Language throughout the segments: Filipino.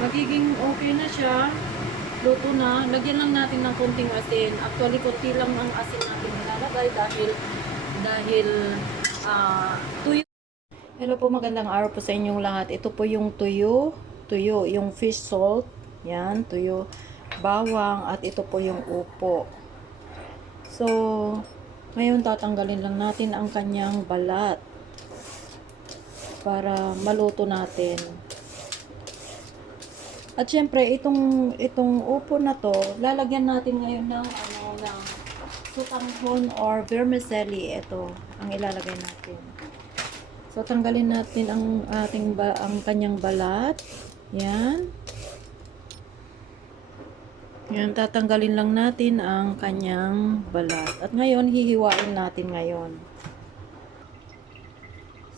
magiging okay na siya. Luto na. Lagyan lang natin ng konting asin. Actually, konti lang ang asin natin ilalagay dahil tuyo. Hello po, magandang araw po sa inyong lahat. Ito po yung tuyo, yung fish salt. Yan, tuyo, bawang, at ito po yung upo. So, ngayon tatanggalin lang natin ang kanyang balat para maluto natin. At syempre, itong upo na to, lalagyan natin ngayon ng sutanghon or vermicelli. Ito ang ilalagay natin. So tanggalin natin ang kanyang balat. Yan. Yan, tatanggalin lang natin ang kanyang balat. At ngayon hihiwain natin ngayon.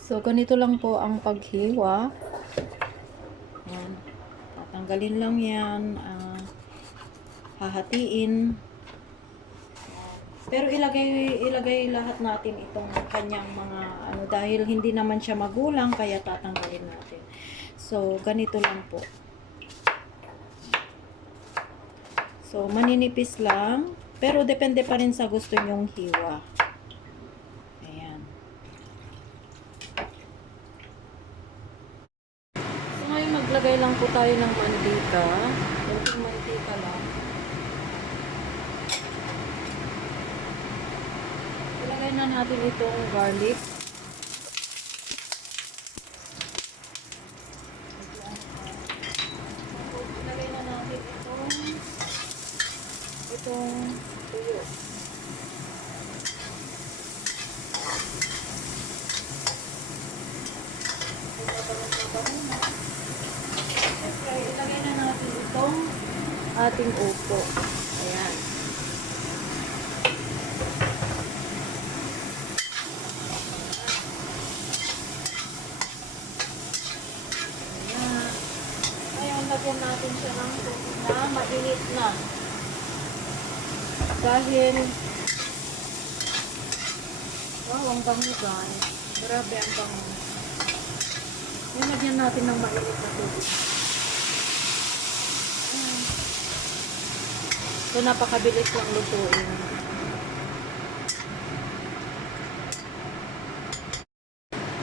So ganito lang po ang paghiwa. Yan. Tanggalin lang yan, hahatiin. Pero ilagay lahat natin itong kanyang mga dahil hindi naman siya magulang kaya tatanggalin natin. So ganito lang po. So maninipis lang, pero depende pa rin sa gusto nyong hiwa. Ayan. Maglagay lang po tayo ng mantika. Kunting mantika lang. Ilagay na natin itong garlic. Ilagay na natin itong tuyo. Ilagay na natin itong ating upo. Ayan. Ayan. Ngayon, lagyan natin siya ng tubig na mainit na. Dahil, wow, ang bango guys. Grabe ang bango. Ngayon, lagyan natin ng mainit na tubig. So, napakabilis lang lutuin.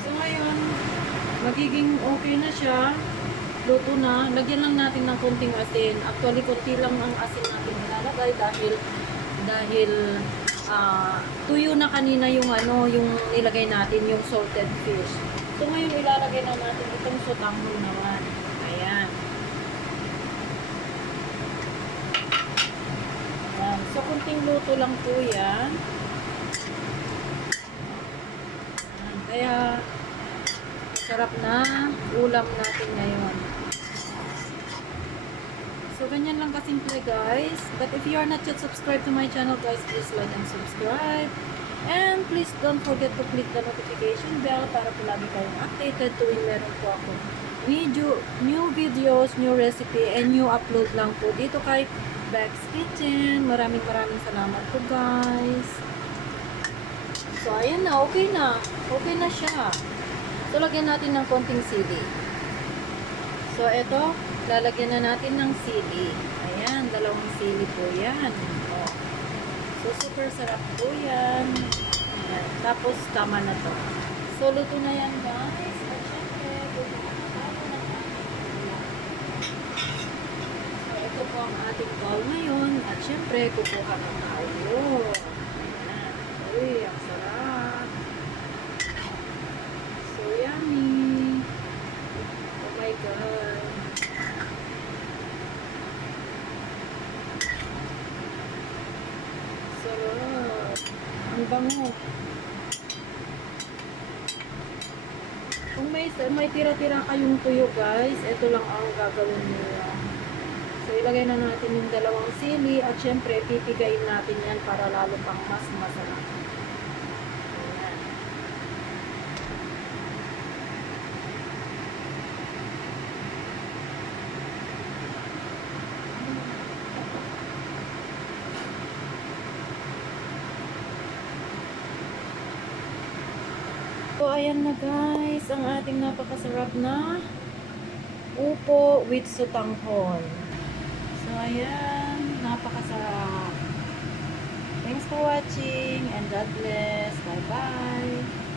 So, ngayon, magiging okay na siya. Luto na. Lagyan lang natin ng konting asin. Actually, konti lang ang asin natin nilalagay dahil tuyo na kanina yung yung nilagay natin, yung salted fish. So, ngayon, ilalagay na natin itong sutanghon naman. Ayan. So, kunting luto lang po yan. Kaya, sarap na ulam natin ngayon. So, ganyan lang kasimple guys. But if you are not yet subscribed to my channel guys, please like and subscribe. And please don't forget to click the notification bell para po lagi kayong updated tuwing meron po ako new videos, new recipe, and new upload lang po dito kay Beck's Kitchen. Maraming salamat po guys. So ayan na, okay na. Okay na siya. So lagyan natin ng konting sili. So ito, lalagyan na natin ng sili. Ayan, 2 sili po yan. Oh. So super sarap po yan. Ayan. Tapos tama na to. So luto na yan guys. At syempre, luto na tayo ng ating ulam. Ito po ang ating bowl ngayon. At syempre, kukuha na tayo. Ayan. Uy, ang sarap. So yummy. Oh my God. Sarap. Ang bango. Kung may tira-tira kayong tuyo guys, ito lang ang gagawin nyo. So, ilagay na natin yung 2 sili at syempre, pipigayin natin yan para lalo pang mas masarap. Ayan. So, ayan na guys, ang ating napakasarap na upo with sotanghon. So, ayan. Napakasarap. Thanks for watching and God bless. Bye-bye.